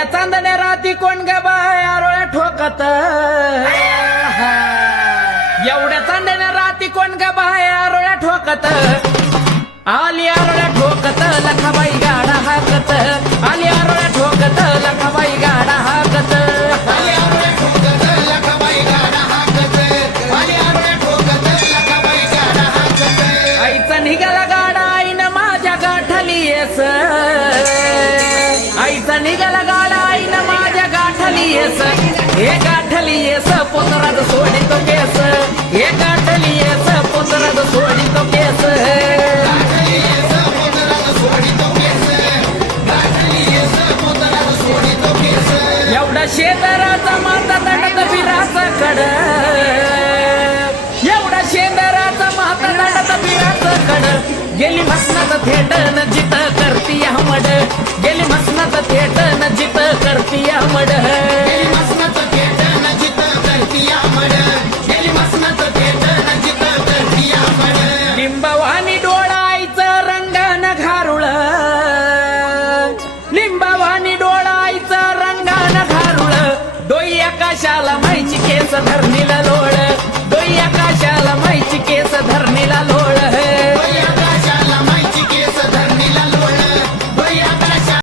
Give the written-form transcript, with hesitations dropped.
एवढ्या चांदण्या राती कोण ग बाय आरोळ्या ठोकत, एवढ्या चांदण्या राती कोण ग बाय आरोळ्या ठोकत, आली आरोळ्या ठोकत लखाबाई गाडा हाकत, आली आरोळ्या ठोकत लखाबाई गाडा हाकत, आली आरोळ्या ठोकत लखाबाई गाडा हाकत, आली आरोळ्या ठोकत लखाबाई गाडा हाकत. आईचा निघाला गाडा आईनं माझ्या गाठली येस, आईचा निघाला गाडा आईनं माझ्या गाठली येस, हे गाठली येस पोतरात सोडितो केस, हे गाठली येस पोतरात सोडितो केस, गाठली येस पोतरात सोडितो केस, गाठली येस पोतरात सोडितो केस. एवढा शेजाराचा माता दंडत बिराचा कड, एवढा शेजाराचा माता दंडत बिराचा कड, गेली मसनात थेट न जित करती हमड, गेली मसनात थेट न जित करती हमड, गेली मसनात थेट न जित करती हमड, गेली मसनात थेट न जित करती हमड. लिंबवानी डोळायचं रंगान घारुळ, लिंबवानी डोळायचं रंगान घारुळ, डोई आकाशाला मायची केस धरणीला लोळ, डोई आकाशाला मायची केस धरणीला लोळ,